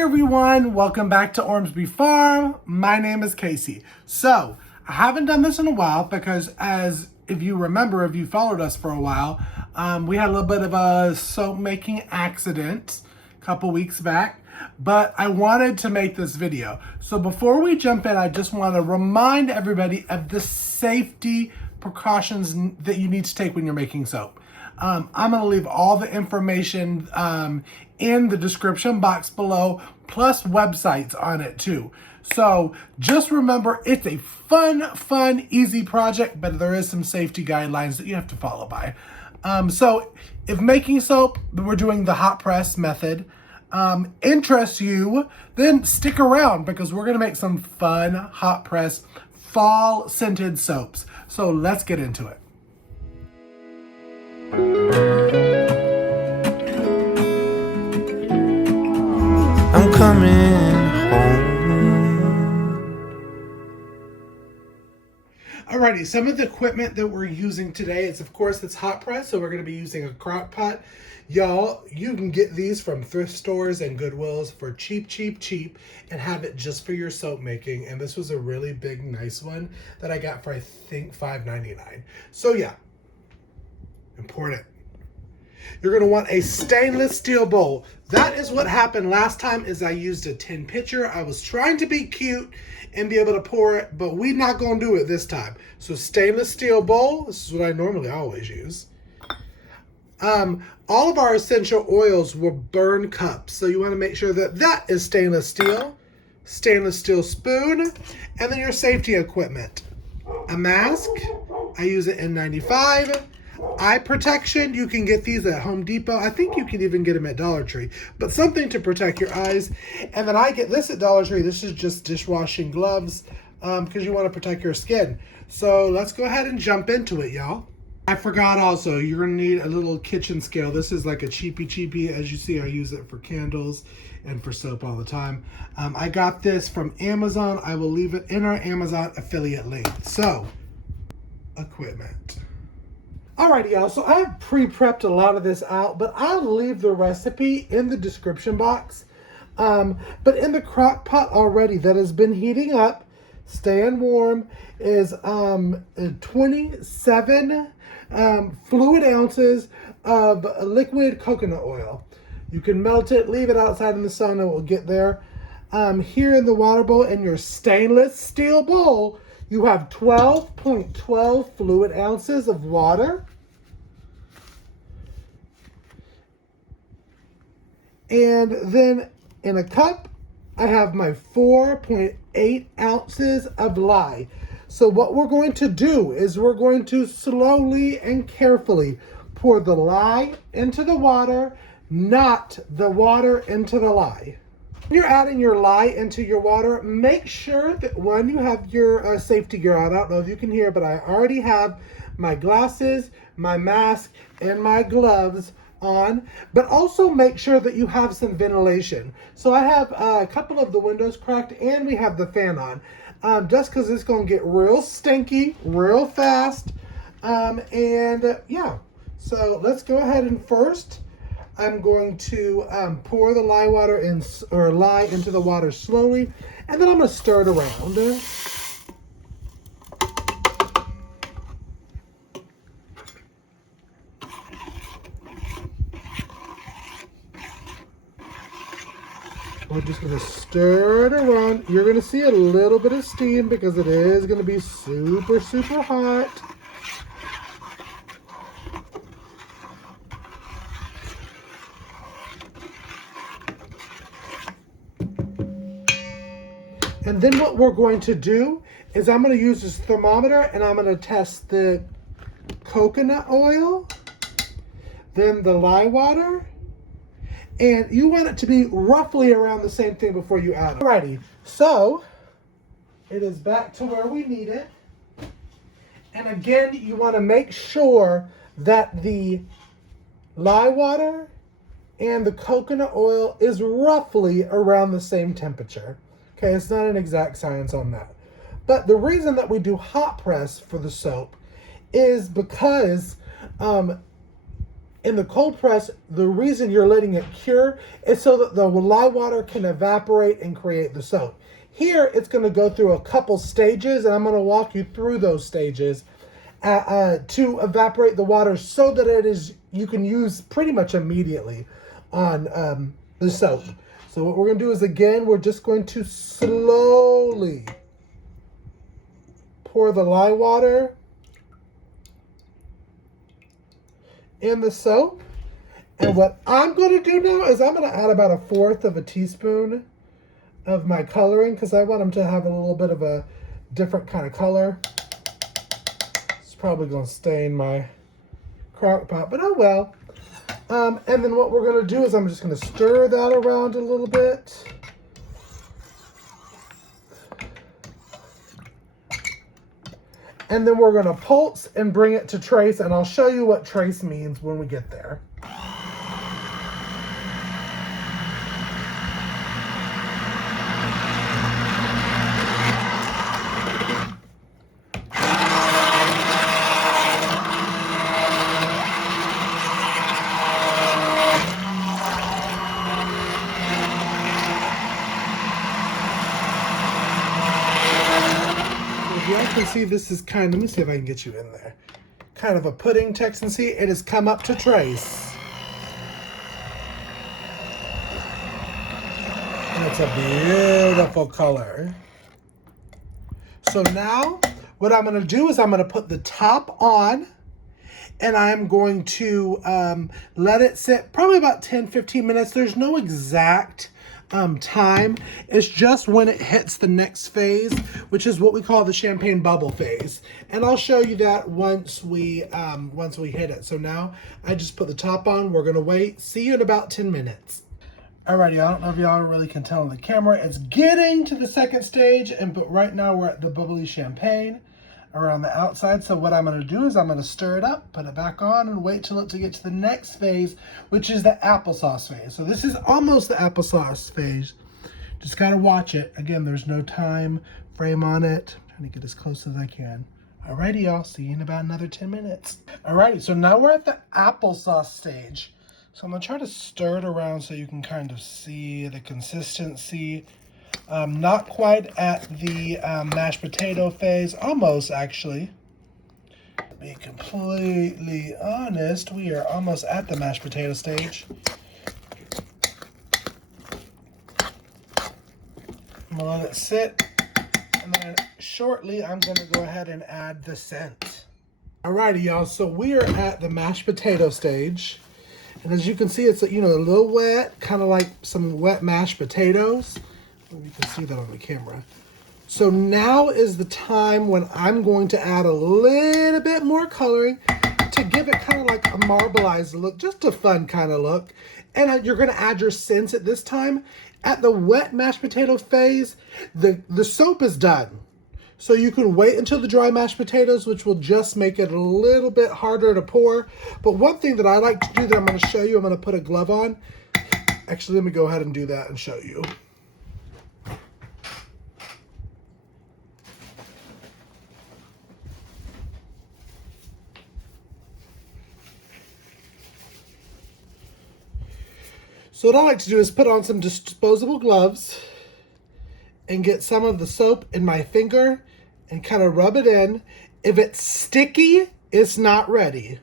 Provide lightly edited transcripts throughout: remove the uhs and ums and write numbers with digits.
Hey everyone, welcome back to Ormsby Farm. My name is Casey. So, I haven't done this in a while because if you remember, if you followed us for a while, we had a little bit of a soap making accident a couple weeks back, but I wanted to make this video. So before we jump in, I just want to remind everybody of the safety precautions that you need to take when you're making soap. I'm going to leave all the information in the description box below, plus websites on it too. So just remember, it's a fun, easy project, but there is some safety guidelines that you have to follow by. So if making soap, we're doing the hot press method, interests you, then stick around because we're going to make some fun hot press fall scented soaps. So let's get into it. I'm coming home. Alrighty, some of the equipment that we're using today is, of course, it's hot press, so we're going to be using a crock pot. Y'all, you can get these from thrift stores and Goodwills for cheap, and have it just for your soap making. And this was a really big, nice one that I got for, I think, $5.99. So yeah, important. You're going to want a stainless steel bowl. That is what happened last time is I used a tin pitcher. I was trying to be cute and be able to pour it, but we're not going to do it this time. So stainless steel bowl, this is what I normally always use. All of our essential oils were burn cups, so you want to make sure that that is stainless steel spoon, and then your safety equipment. A mask, I use it N95. Eye protection, you can get these at Home Depot. I think you can even get them at Dollar Tree, but something to protect your eyes. And then I get this at Dollar Tree. This is just dishwashing gloves because you want to protect your skin. So let's go ahead and jump into it, y'all. I forgot also, you're going to need a little kitchen scale. This is like a cheapy. As you see, I use it for candles and for soap all the time. I got this from Amazon. I will leave it in our Amazon affiliate link. So, equipment. Alrighty, y'all, so I have pre-prepped a lot of this out, but I'll leave the recipe in the description box. But in the crock pot already that has been heating up, staying warm, is 27 fluid ounces of liquid coconut oil. You can melt it, leave it outside in the sun, it will get there. Here in the water bowl, in your stainless steel bowl, you have 12.12 fluid ounces of water. And then in a cup, I have my 4.8 ounces of lye. So what we're going to do is we're going to slowly and carefully pour the lye into the water, not the water into the lye. When you're adding your lye into your water, make sure that when you have your safety gear on, I don't know if you can hear, but I already have my glasses, my mask, and my gloves on, but also make sure that you have some ventilation. So I have a couple of the windows cracked and we have the fan on, just because it's going to get real stinky real fast. Yeah, so let's go ahead and first I'm going to pour the lye into the water slowly, and then I'm going to stir it around. We're just going to stir it around. You're going to see a little bit of steam because it is going to be super hot. And then what we're going to do is I'm going to use this thermometer and I'm going to test the coconut oil, then the lye water, and you want it to be roughly around the same thing before you add it. Alrighty, so it is back to where we need it. And again, you want to make sure that the lye water and the coconut oil is roughly around the same temperature. Okay, it's not an exact science on that. But the reason that we do hot press for the soap is because In the cold press, the reason you're letting it cure is so that the lye water can evaporate and create the soap. Here, it's going to go through a couple stages, and I'm going to walk you through those stages to evaporate the water so that you can use pretty much immediately on the soap. So what we're going to do is, again, we're just going to slowly pour the lye water in the soap. And what I'm going to do now is I'm going to add about 1/4 teaspoon of my coloring, because I want them to have a little bit of a different kind of color. It's probably going to stain my crock pot, but oh well. And then what we're going to do is I'm just going to stir that around a little bit. And then we're going to pulse and bring it to trace, and I'll show you what trace means when we get there. You can see this is let me see if I can get you in there. Kind of a pudding text, and see it has come up to trace. And it's a beautiful color. So now what I'm going to do is I'm going to put the top on, and I'm going to let it sit probably about 10-15 minutes. There's no exact time. It's just when it hits the next phase, which is what we call the champagne bubble phase. And I'll show you that once we hit it. So now I just put the top on. We're gonna wait. See you in about 10 minutes. Alrighty, I don't know if y'all really can tell on the camera. It's getting to the second stage, but right now we're at the bubbly champagne around the outside. So what I'm going to do is I'm going to stir it up, put it back on, and wait till it to get to the next phase, which is the applesauce phase. So this is almost the applesauce phase. Just got to watch it. Again, there's no time frame on it. I'm trying to get as close as I can. Alrighty, y'all. See you in about another 10 minutes. Alrighty, so now we're at the applesauce stage. So I'm going to try to stir it around so you can kind of see the consistency. Not quite at the mashed potato phase, almost actually. To be completely honest, we are almost at the mashed potato stage. I'm gonna let it sit, and then shortly I'm gonna go ahead and add the scent. Alrighty, y'all, so we are at the mashed potato stage. And as you can see, it's a little wet, kind of like some wet mashed potatoes. You can see that on the camera. So now is the time when I'm going to add a little bit more coloring to give it kind of like a marbleized look, just a fun kind of look. And you're going to add your scents at this time. At the wet mashed potato phase, the soap is done. So you can wait until the dry mashed potatoes, which will just make it a little bit harder to pour. But one thing that I like to do that I'm going to show you, I'm going to put a glove on. Actually, let me go ahead and do that and show you. So what I like to do is put on some disposable gloves and get some of the soap in my finger and kind of rub it in. If it's sticky, it's not ready.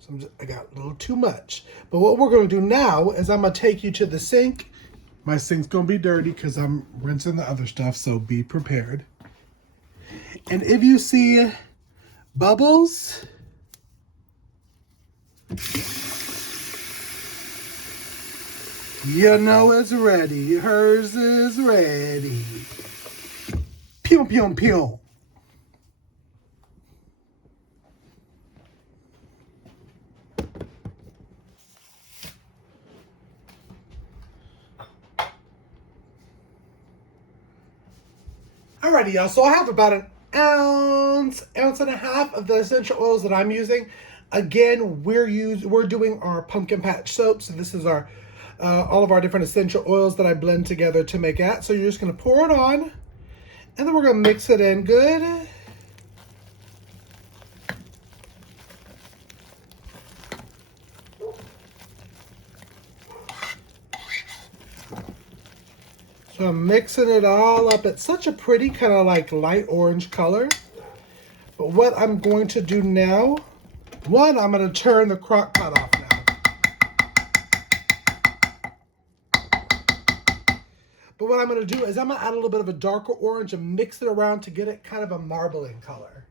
So I got a little too much. But what we're going to do now is I'm going to take you to the sink. My sink's going to be dirty because I'm rinsing the other stuff, so be prepared. And if you see bubbles, you know it's ready. Hers is ready. Pew, pew, pew. Alrighty, y'all. So I have about an ounce and a half of the essential oils that I'm using. Again, we're doing our pumpkin patch soap. So this is our all of our different essential oils that I blend together to make that. So you're just going to pour it on, and then we're going to mix it in good. So I'm mixing it all up. It's such a pretty kind of like light orange color. But what I'm going to do now, one, I'm going to turn the crock pot off now. But what I'm going to do is I'm going to add a little bit of a darker orange and mix it around to get it kind of a marbling color.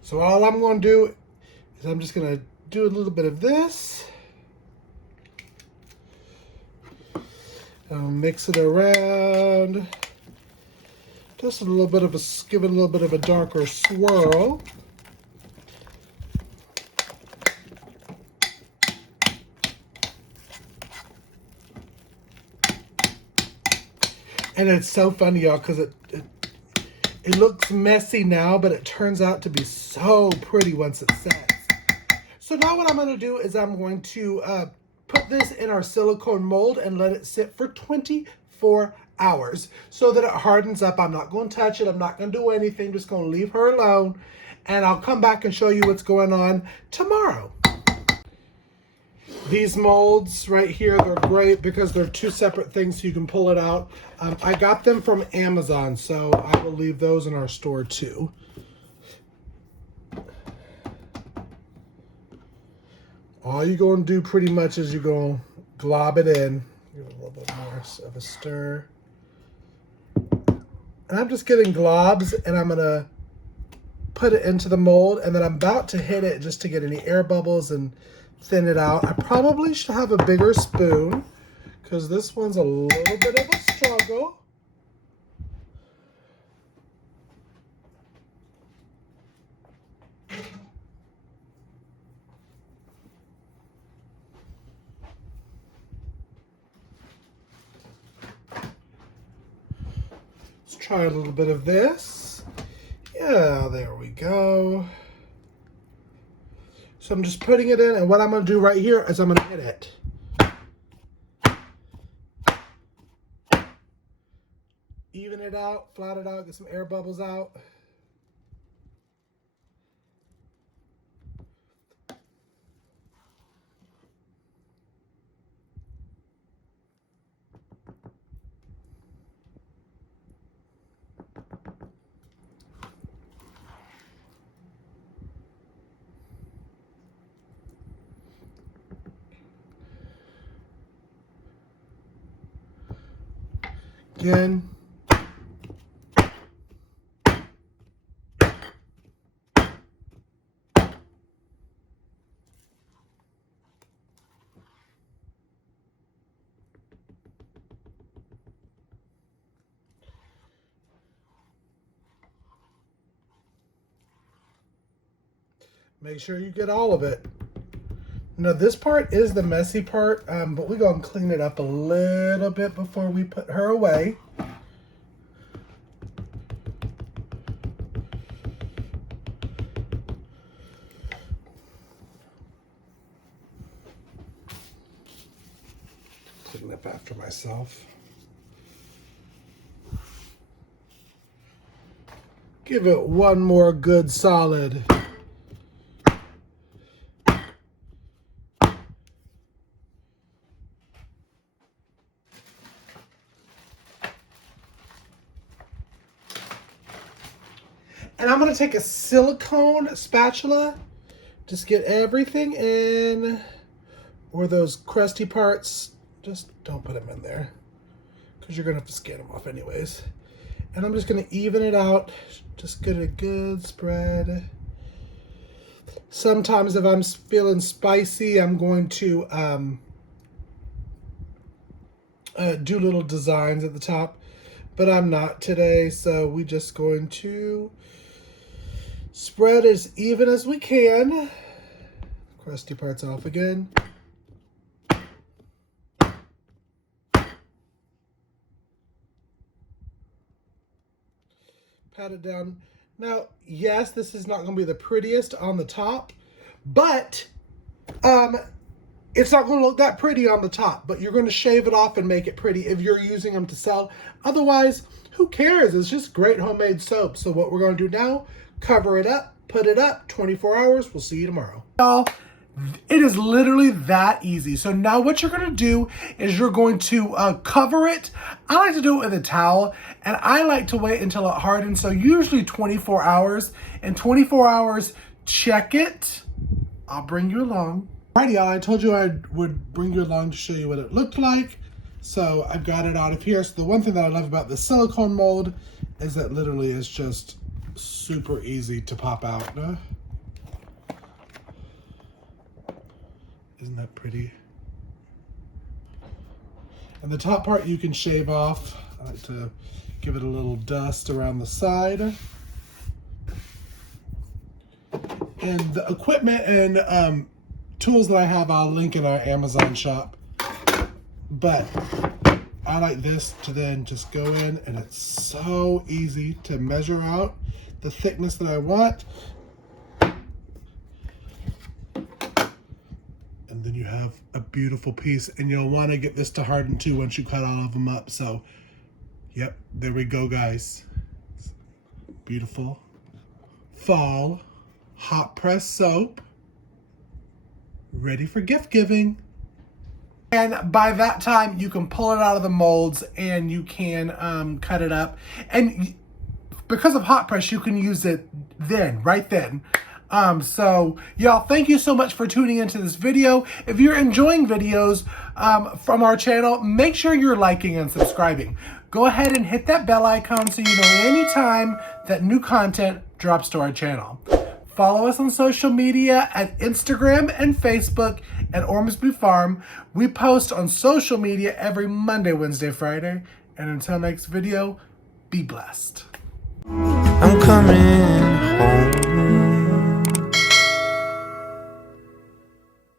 So all I'm going to do is I'm just going to do a little bit of this. I'll mix it around. Just a little bit of give it a little bit of a darker swirl. And it's so funny, y'all, because it looks messy now, but it turns out to be so pretty once it sets. So now what I'm going to do is I'm going to put this in our silicone mold and let it sit for 24 hours so that it hardens up. I'm not going to touch it. I'm not going to do anything. Just going to leave her alone. And I'll come back and show you what's going on tomorrow. These molds right here, they're great because they're two separate things so you can pull it out. I got them from Amazon, so I will leave those in our store too. All you're going to do pretty much is you're going to glob it in. Give it a little bit more of a stir. And I'm just getting globs, and I'm going to put it into the mold, and then I'm about to hit it just to get any air bubbles and thin it out. I probably should have a bigger spoon because this one's a little bit of a struggle. Let's try a little bit of this. Yeah, there we go. So I'm just putting it in, and what I'm going to do right here is I'm going to hit it. Even it out, flat it out, get some air bubbles out. Again. Make sure you get all of it. Now this part is the messy part, but we're going to clean it up a little bit before we put her away. Clean up after myself. Give it one more good solid. And I'm going to take a silicone spatula, just get everything in, or those crusty parts, just don't put them in there because you're going to have to scan them off anyways. And I'm just going to even it out, just get a good spread. Sometimes if I'm feeling spicy, I'm going to do little designs at the top, but I'm not today, so we're just going to spread as even as we can. Crusty parts off again. Pat it down. Now, yes, this is not going to be the prettiest on the top, but it's not going to look that pretty on the top, but you're going to shave it off and make it pretty if you're using them to sell. Otherwise, who cares? It's just great homemade soap. So what we're going to do now, cover it up, put it up, 24 hours. We'll see you tomorrow. Y'all, it is literally that easy. So now what you're gonna do is you're going to cover it. I like to do it with a towel, and I like to wait until it hardens. So usually 24 hours. In 24 hours, check it. I'll bring you along. Alrighty, y'all, I told you I would bring you along to show you what it looked like. So I've got it out of here. So the one thing that I love about the silicone mold is that literally it's just super easy to pop out. Isn't that pretty? And the top part you can shave off. I like to give it a little dust around the side. And the equipment and tools that I have, I'll link in our Amazon shop. But I like this to then just go in, and it's so easy to measure out the thickness that I want. And then you have a beautiful piece, and you'll want to get this to harden too once you cut all of them up. So, yep, there we go, guys. Beautiful fall hot press soap, ready for gift giving. And by that time, you can pull it out of the molds and you can cut it up. And because of hot press, you can use it then, right then. So y'all, thank you so much for tuning into this video. If you're enjoying videos from our channel, make sure you're liking and subscribing. Go ahead and hit that bell icon so you know anytime that new content drops to our channel. Follow us on social media at Instagram and Facebook at Ormsby Farm. We post on social media every Monday, Wednesday, Friday. And until next video, be blessed. I'm coming